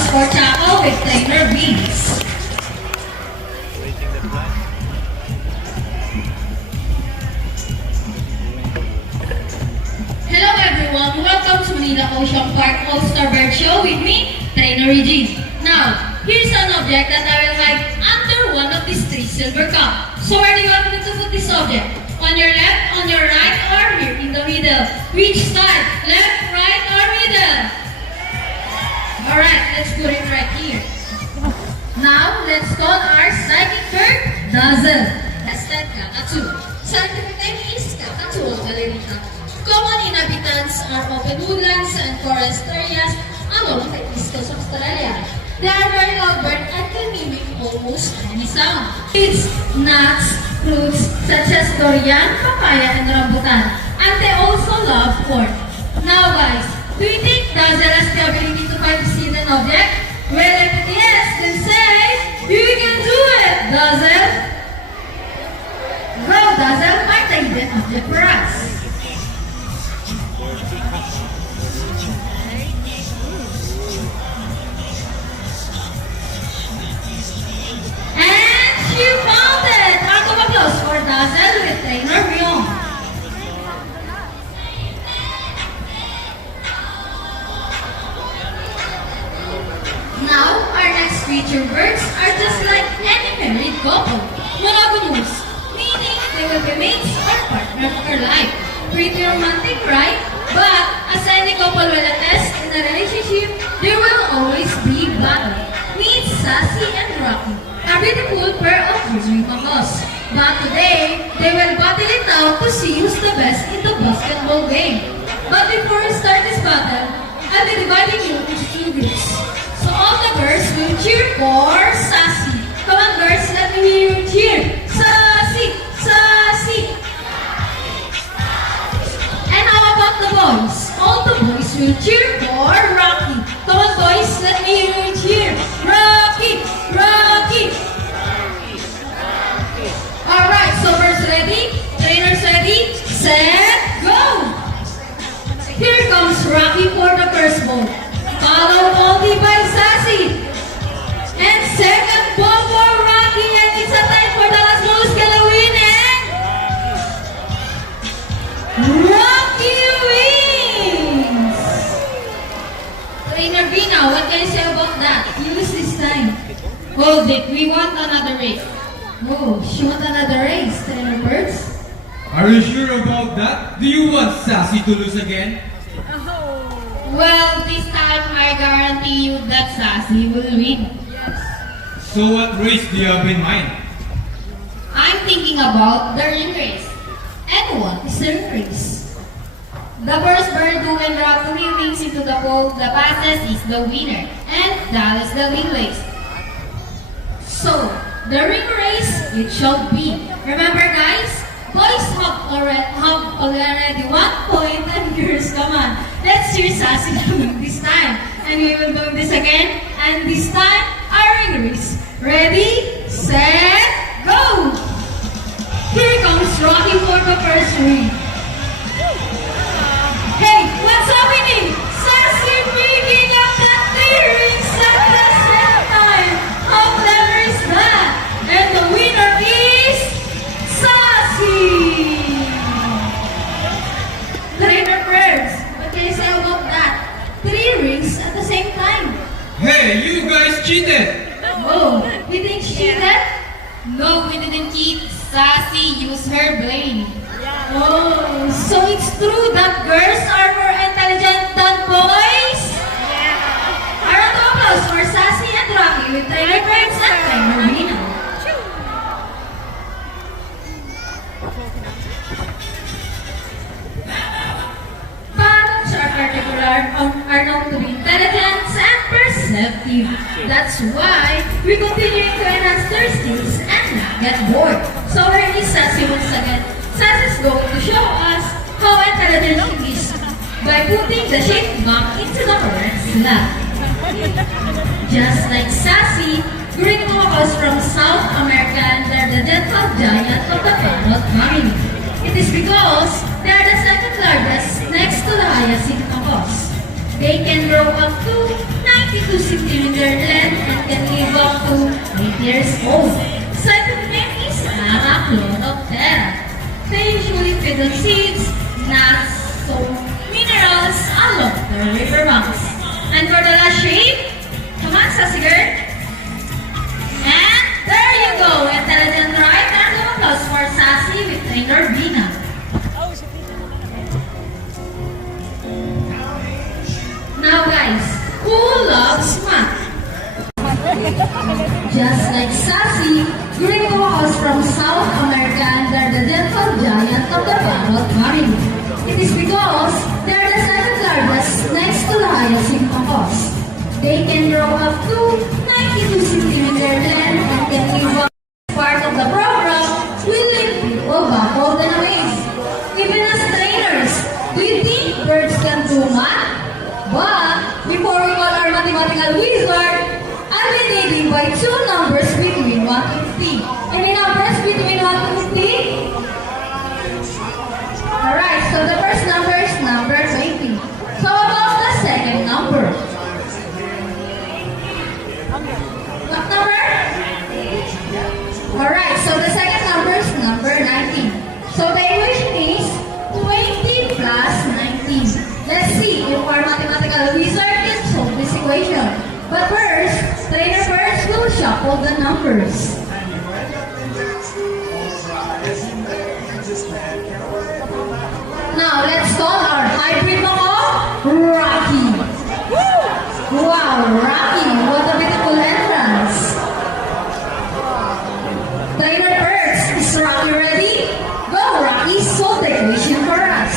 applause for Chaco with Trainer Beans. Hello everyone, welcome to Manila Ocean Park All-Star Bird Show with me, Trainer Regine. Now, here's an object that I will hide under one of these three silver cups. So where do you want me to put this object? On your left, on your right, or here in the middle? Which side? Left, right, or middle? Alright, let's put it right here. Now, let's call our psychic bird, Dazzle. Hashtag Kakatsu. Scientific name is Kakatsu galerita. Common inhabitants are open woodlands and forest areas along the east coast of Australia. They are very loud bird and can mimic almost any sound. Eats nuts, fruits such as durian, papaya, and rambutan. And they also love corn. Now guys, do you think Dazzle has the ability to find the hidden object? Well, if yes, then say, you can do it, Dazzle! Go, Dazzle, find the hidden object for us. And she found it! Round of applause for Dazzle with Trainer Myung. Now, our next featured birds are just like any married couple. Monogamous, meaning they will be mates or partner for life. Pretty romantic, right? But, as any couple will attest, in a relationship, there will always be battle. Meet Sassy and Rocky, a beautiful pair of Grizzly Macos. But today, they will battle it out to see who's the best in the basketball game. But before we start this battle, I'll be dividing you into two groups. So all the girls will cheer for Sassy. Come on girls, let me hear you cheer. Sassy! Sassy! And how about the boys? All the boys will cheer for Rocky. Come on boys, let me hear you cheer. Rocky! Rocky! Alright, so first ready? Trainers ready? Set, go! Here comes Rocky for the first ball. Followed only by Sassy. And second ball for Rocky. And it's a time for the last ball. Who's gonna win? And Rocky wins! Trainer Vina, what can you say about that? You lose this time. Hold it, we want another race. Oh, she want another race, Trainer Birds? Are you sure about that? Do you want Sassy to lose again? Well, this time I guarantee you that Sassy will win. So what race do you have in mind? I'm thinking about the ring race. And what is the ring race? The first bird who can drop 3 rings into the pole the fastest is the winner. And that is the ring race. So, the ring race, it shall be. Remember guys, boys have already 1 point and girls, come on. Let's cheer Sassy doing this time. And we will do this again. And this time, our ring race. Ready, set, go! Here comes Rocky for the first ring. Hey, what's happening? Sassy picking up the 3 rings at the same time. How clever is that? And the winner is Sassy! Trainer Birds, what can you say about that? 3 rings at the same time. Hey, you guys cheated! Oh, we didn't cheat that? No, we didn't cheat. Sassy used her brain. Oh, so it's true that girls are more intelligent than boys? Yeah. A round of applause for Sassy and Rocky with Trainer Birds and Trainer Rina. Parrots are particular are known to be intelligent and perceptive. That's why we continue to enhance their skills and not get bored. So here is Sassy once again. Sassy is going to show us how intelligent she is by putting the shape back into the correct slot. Just like Sassy, green mammals from South America and they're the dental giant of the parrot family. It is because they are the second largest next to the hyacinth mammals. They can grow up to 9 92 centimeter length and can live up to 8 years old. Scientific name is Arachloraptera. They usually feed on seeds, nuts, so minerals along their river banks. And for the last shape, come on, sassy girl. And there you go, intelligent right? Round of applause for Sassy with trainer Bina. Now guys, who loves math? Just like Sassy, gringo was from South America and they're the dental giant of the parrot family. It is because they're the second largest next to the hyacinth macaws. They can grow up to 92 centimeter length and can live up part of the program will leave people baffled and amazed. Even as trainers, do you think birds can do math? But before we call our mathematical wizard, I'll be needing by two numbers between 1 to 50. Any numbers between 1 to 50? Alright, so the first number is number 20. So about the second number? What number? Alright, so the second number is number 19. So the equation is 20 plus 19. Let's see if our mathematical wizard can solve this equation. But first, trainer first will shuffle the numbers. Now let's call our hybrid macaw, Rocky. Wow, Rocky, what a beautiful entrance. Trainer first, is Rocky ready? Go Rocky, solve the equation for us.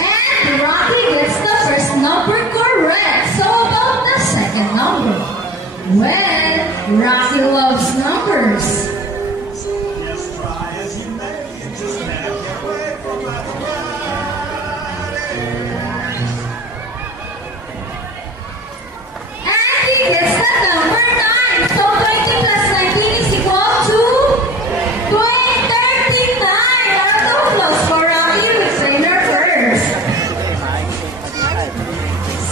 And Rocky gets the first number correct. So about the second number? Well, Rocky loves numbers. And he gets the number 9. So 20 plus 19 is equal to 39. Round of applause for Rocky with trainer first.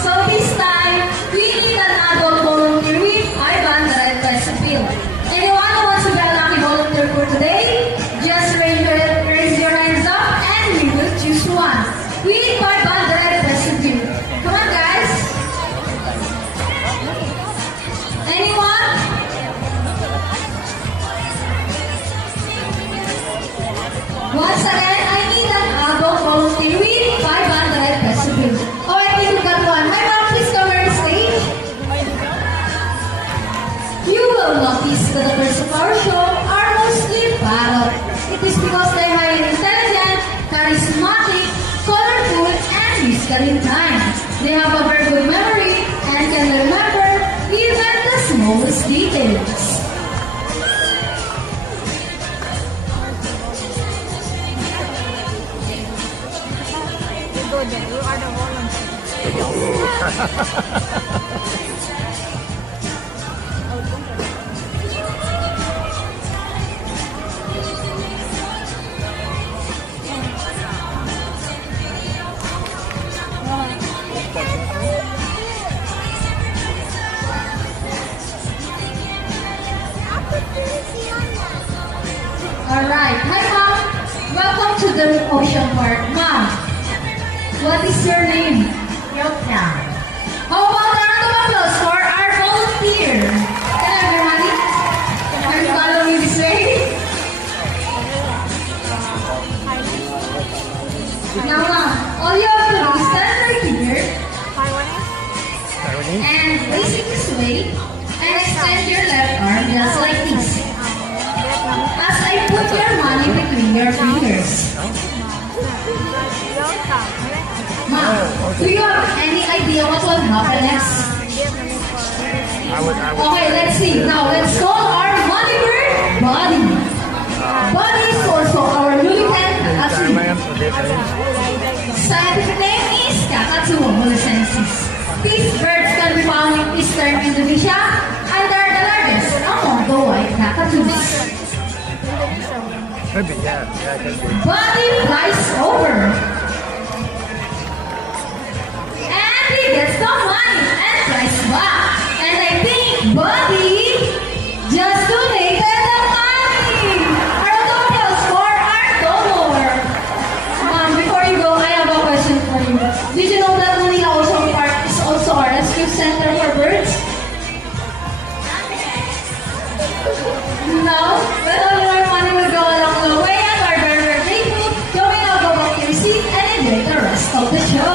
So this time, we need an adult volunteer with 500 peso bill. Anyone who wants to be a lucky volunteer for today? Just raise your hands up and we will choose one. We need 500 peso bill. Come on guys. Anyone? Once again, I need an adult volunteer with 500 peso bill. Oh, I think we got one. My mom, please come on stage. You will notice that the birds of our show are mostly parrot. It is because they are highly intelligent, charismatic, colorful, and whiskering time. They have a very good memory and can remember even the smallest details. You are the volunteer. Alright, hi mom. Welcome to the ocean park. Mom, what is your name? Yopia. How about a round of applause for our volunteer? Hello everybody. Are you following this way? Now mom, all you have to do is stand right here and face it this way and extend your left arm just like this. As I put your money between your fingers. Mom, do you have any idea what will happen next? Okay, let's see. Now, let's call our money bird, Buddy. Buddy is also our lulican athlete. Scientific name is Kakatsuo molescensis. These birds can be found in eastern Indonesia and are the largest among the white cockatoos. Could be, yeah. Yeah, could be. Buddy flies over. And he gets the money and flies back. And I think Buddy just donated the money. A round of applause for our donor. Before you go, I have a question for you. Did you know that Manila Ocean Park is also a rescue center for birds? No, but all your money will go along the way and our very, very grateful. You may now go back to your seat and enjoy the rest of the show.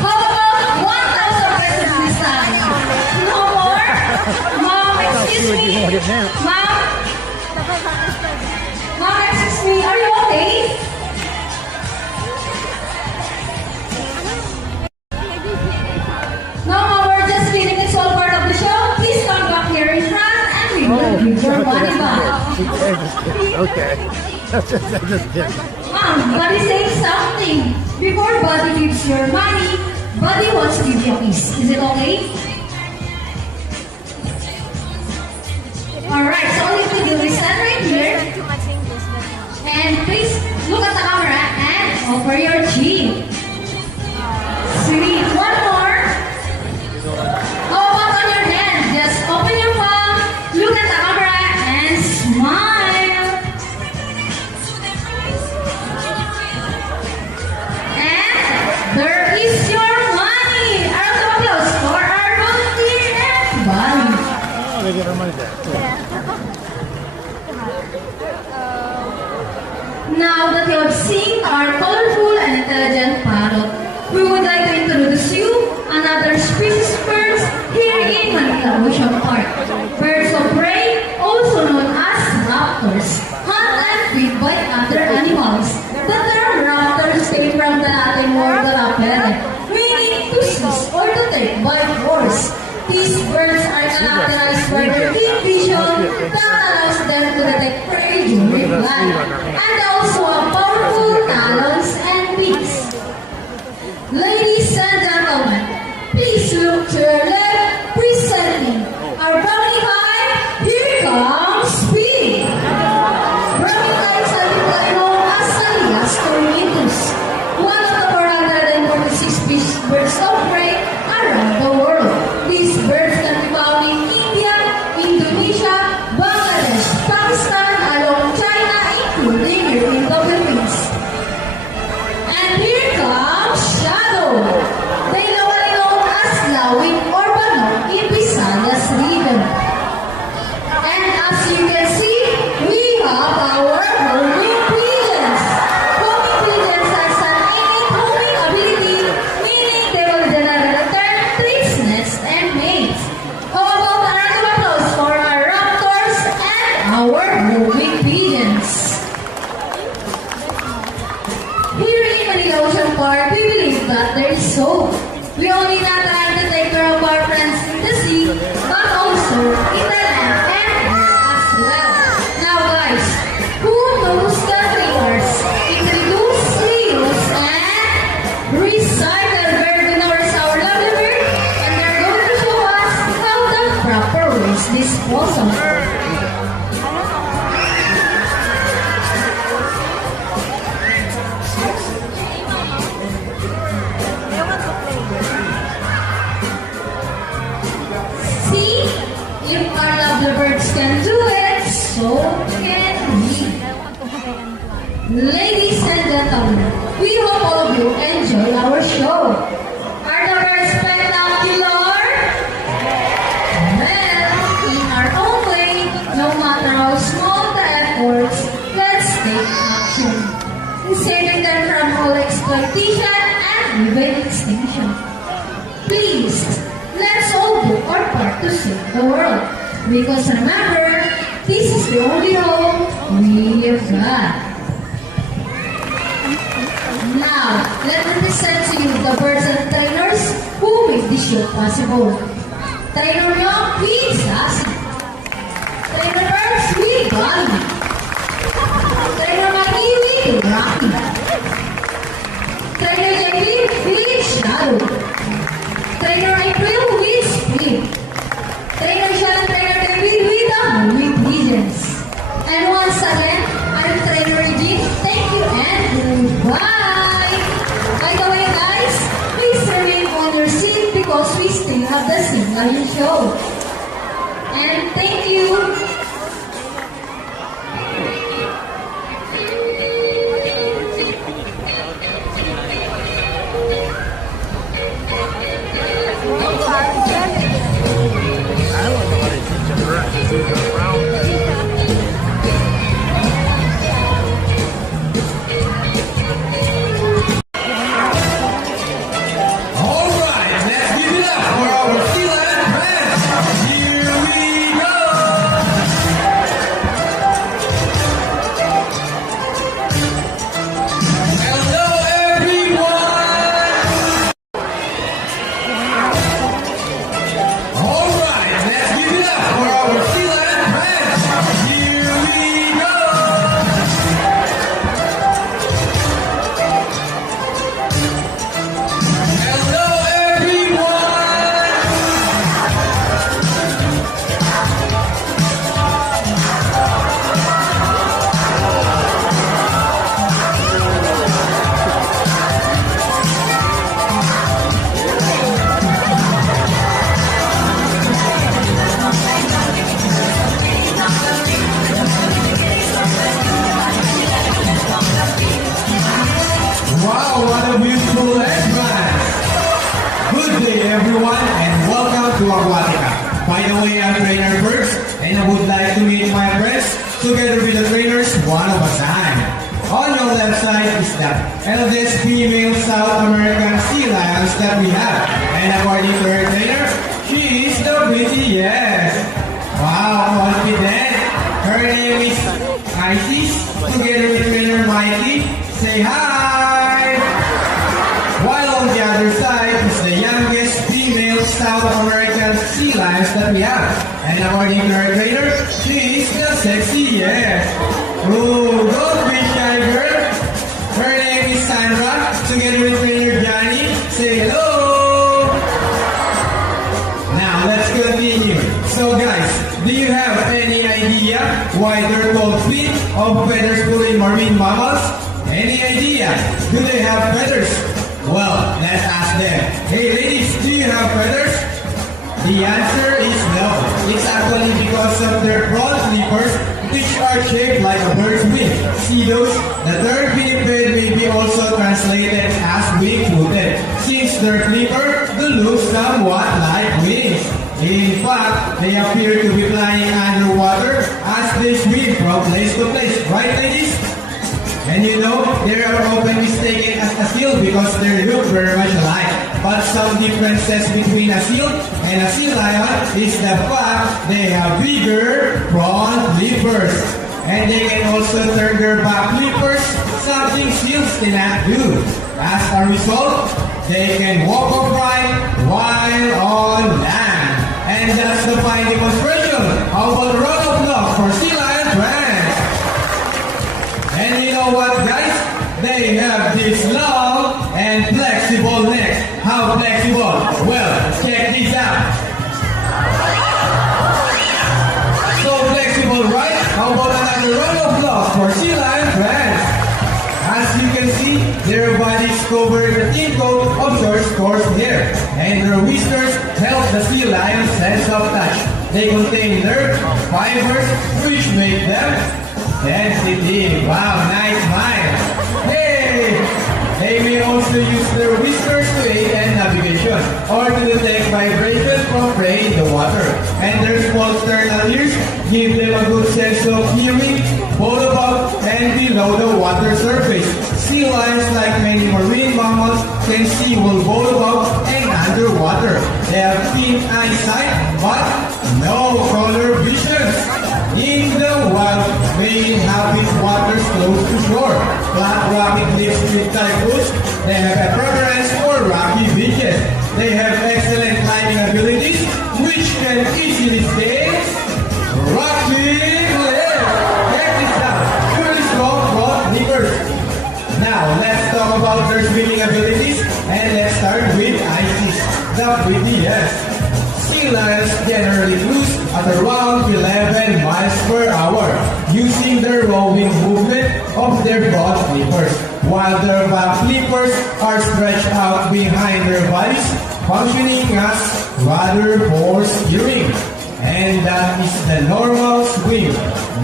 How about 1,000 pesos this time? No more? Mom, excuse me. Mom? Mom, excuse me. Are you okay? No, Mom, we're just kidding. It's all part of the show. Please come back here in front and we will give your money back. Okay. That's just kidding. Mom, Buddy saying something. Before Buddy gives your money, Buddy wants to give you a piece. Is it okay? Alright, so all you have to do is stand right here and please look at the camera and offer your cheek. Sweet. One more. How about on your hand? Just open your palm, look at the camera and smile. And there is your money. A round of applause for our volunteer and Buddy. Oh, they get our money back. Now that you have seen our colorful and intelligent parrot, we would like to introduce you another species of birds here in Manila Ocean Park. Birds of prey, also known as raptors, hunt and feed by other animals. The term raptors came from the Latin word rapere, meaning to seize or to take by force. These birds are characterized by their deep vision that allows them to detect prey during flight, and also have powerful talons and beaks. Ladies and gentlemen, please look to your left, presenting our brownie hive. Here comes Speed. Brownie hives have been known as Alias Tormentus, one of the 446 species birds of prey around the world. These birds can be found in India, Indonesia, Bangladesh, Pakistan, along China, including here in the Philippines. And here comes Shadow. They locally known as Lawin or Banok in Visayas region. And as you can see, we have our homing pigeons. Homing pigeons has an innate homing ability, meaning they will generate return trees, nests, and mates. How about a round of applause for our raptors and our homing pigeons? Here in Manila Ocean Park, we believe that there is hope. We only not trying to take care of our friends in the sea, but also in the land and air as well. Now guys, who knows the trainers? Introduce, reuse, and recycle. Very good now is our lovely bird, and they're going to show us how the proper waste disposal. See, if our lovely birds can do it, so can we. Ladies and gentlemen, we hope all of you enjoy our show. Are the birds spectacular? Well, in our own way, no matter how small the efforts, let's take action in saving them from all exploitation and even extinction. Please, let's all do our part to save the world. Because remember, this is the only home we've got. Now, let me present to you the birds and trainers who make this show possible. Trainer nyo, we Sassy. Trainer birds, we Dolly. Trainer Maggie, we Rocky. Trainer Jacqueline, we Shadow. Trainer April, we Spring. Trainer Sean and Trainer David, we the Movie Pigeons. And everyone, and welcome to Aquatica. By the way, I'm Trainer Bergs, and I would like to meet my friends together with the trainers one of a time. On your left side is the eldest female South American sea lions that we have. And according to her trainer, she is the prettiest. Wow, confident. Her name is Isis, together with trainer Mikey. Say hi! While on the other side is the youngest female South American sea lions that we have. And according to her trainer, she is the sexiest. Oh, don't be shy, girl. Her name is Sandra, together with trainer Johnny. Say hello. Now, let's continue. So guys, do you have any idea why they're called fleet of feathers pulling marine mammals? Any idea? Do they have feathers? Well, let's ask them. Hey ladies, do you have feathers? The answer is no. It's actually because of their broad flippers, which are shaped like a bird's wing. See those? The term pinniped may be also translated as wing-footed, since their flipper look somewhat like wings. In fact, they appear to be flying underwater as they swim from place to place. Right, ladies? And you know, they are often mistaken as a seal because they look very much alike. But some differences between a seal and a sea lion is the fact they have bigger front flippers. And they can also turn their back flippers, something seals cannot do. As a result, they can walk upright while on land. And that's the fine demonstration. How about a round of applause for sea lion friends? And you know what, guys? They have this long and flexible neck. How flexible? Well, check this out. So flexible, right? How about another round of applause for sea lion friends? As you can see, their bodies cover the thin coat of short coarse hair, and their whiskers help the sea lion's sense of touch. They contain nerve fibers which make them sensitive. Wow, nice smile. Hey! They may also use their whiskers to aid in navigation or to detect vibrations from prey in the water. And their small sternal ears give them a good sense of hearing both above and below the water surface. Sea lions, like many marine mammals, can see both above and underwater. They have keen eyesight but no color vision. In the wild, they inhabit waters close to shore. Flat rocky cliffs with typhoons. They have a preference for rocky beaches. They have excellent climbing abilities, which can easily stay rocky cliffs. Check this out. Really strong front flippers. Now, let's talk about their swimming abilities, and let's start with Isis, the prettiest. Sea lions generally cruise at around 11 miles per hour, using the rowing movement of their broad flippers, while their back flippers are stretched out behind their bodies, functioning as rudder for steering. And that is the normal swim.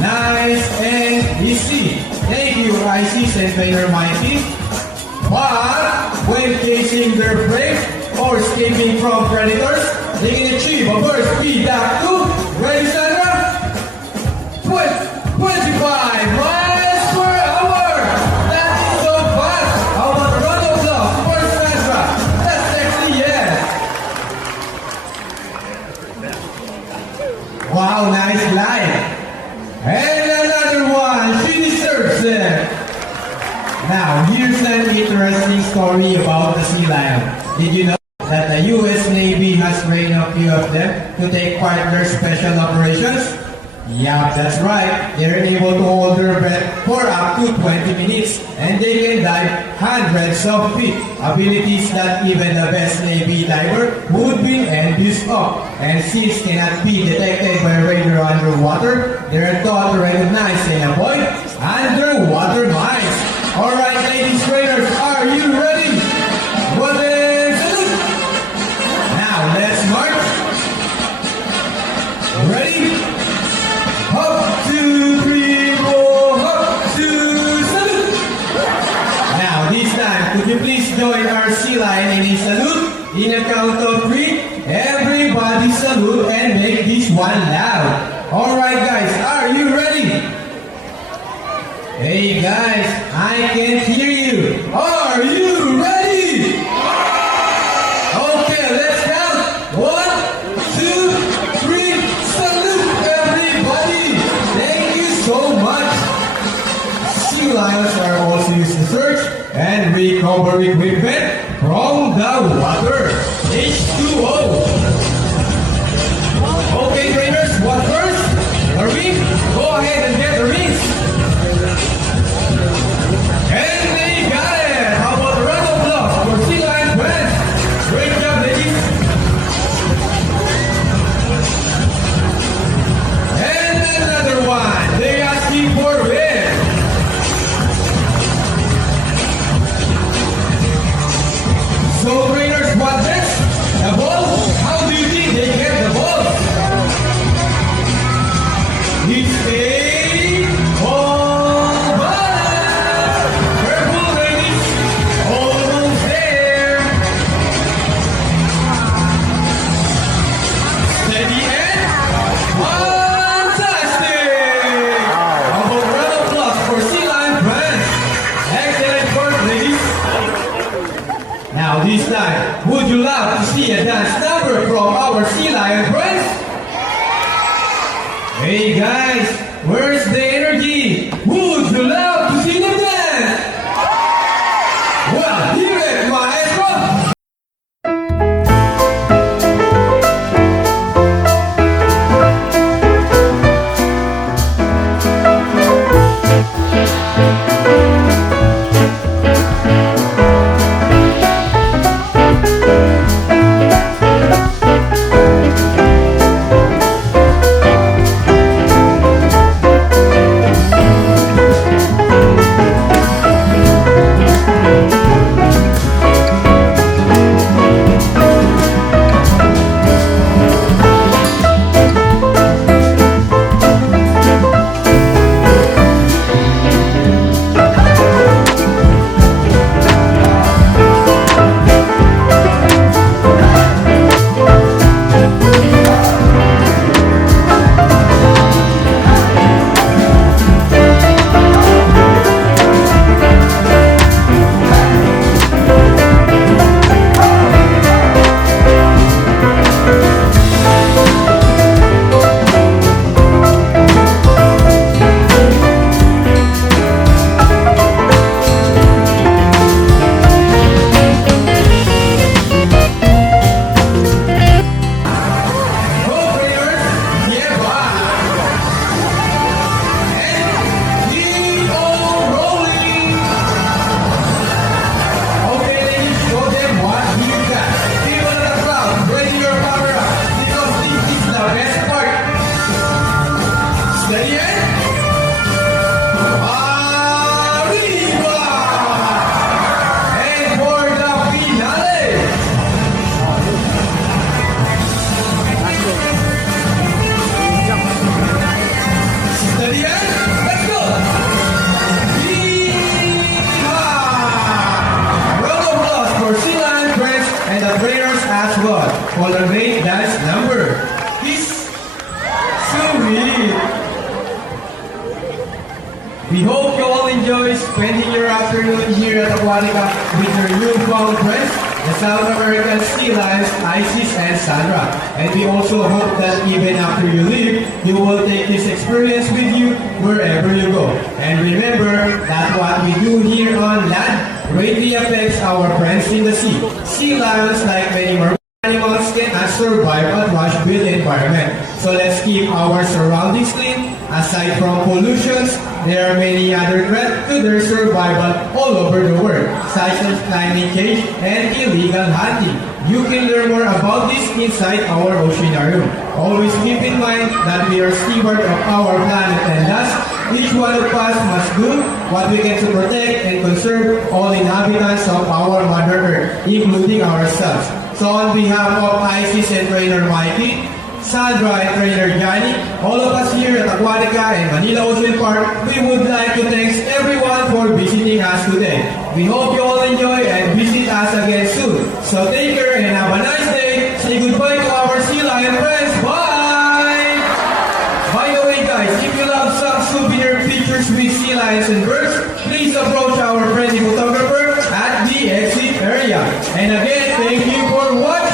Nice and easy. Thank you, Isis and trainer Mikey. But when chasing their prey or escaping from predators, they can achieve a burst speed up to, ready Sandra? 25 miles per hour! That is so fast! How about a round of applause for Sandra? That's sexy, yes! Wow, nice line! And another one, she deserves it! Now, here's an interesting story about the sea lion. Did you know that the U.S. Navy has trained a few of them to take part in their special operations? Yeah, that's right. They're able to hold their breath for up to 20 minutes, and they can dive hundreds of feet, abilities that even the best Navy diver would be envious of. And since cannot be detected by radar underwater, they're taught to recognize and avoid underwater mines. Alright, ladies trainers, are you ready? Well then, salute! Now, let's march. Ready? Up, 2, 3, 4, up, 2, salute! Now, this time, could you please join our sea lion in a salute? In a count of 3, everybody salute and make this one loud. Alright guys, are you ready? Hey guys, I can't hear you. Are you ready? Okay, let's count. 1, 2, 3, salute everybody. Thank you so much. Sea lions are also used to search and recover equipment from the water. H2O. Okay, trainers, what first? The ring? Go ahead and get the rings. And they got it. How about a round of applause for Sea Lion friends? Great job, ladies. And another one. They asking for it. So trainers, what next? The ball? How do you think they get the ball? It's a ball balance. Careful, ladies. Almost there. Steady and fantastic. How about a round of applause for Sea Lion friends? Excellent work, ladies. Now this time, would you love to see a dance number from our Sea Lion friends? Hey guys, where's the energy? Would you love to see them dance? Well, hear it, maestro! For the great dance number. He's so sweet. We hope you all enjoy spending your afternoon here at Aquatica with your newfound friends, the South American sea lions, Isis and Sandra. And we also hope that even after you leave, you will take this experience with you wherever you go. And remember that what we do here on land greatly affects our friends in the sea. Sea lions, like many more animals, cannot survive a trash-built environment. So let's keep our surroundings clean. Aside from pollutions, there are many other threats to their survival all over the world, such as climate change and illegal hunting. You can learn more about this inside our oceanarium. Always keep in mind that we are steward of our planet, and thus each one of us must do what we can to protect and conserve all inhabitants of our Mother Earth, including ourselves. So on behalf of Isis and Trainer Mikey, Sandra and Trainer Johnny, all of us here at Aquatica and Manila Ocean Park, we would like to thank everyone for visiting us today. We hope you all enjoy and visit us again soon. So take care and have a nice day. Say goodbye pictures with sea lions and birds, please approach our friendly photographer at the exit area. And again, thank you for watching!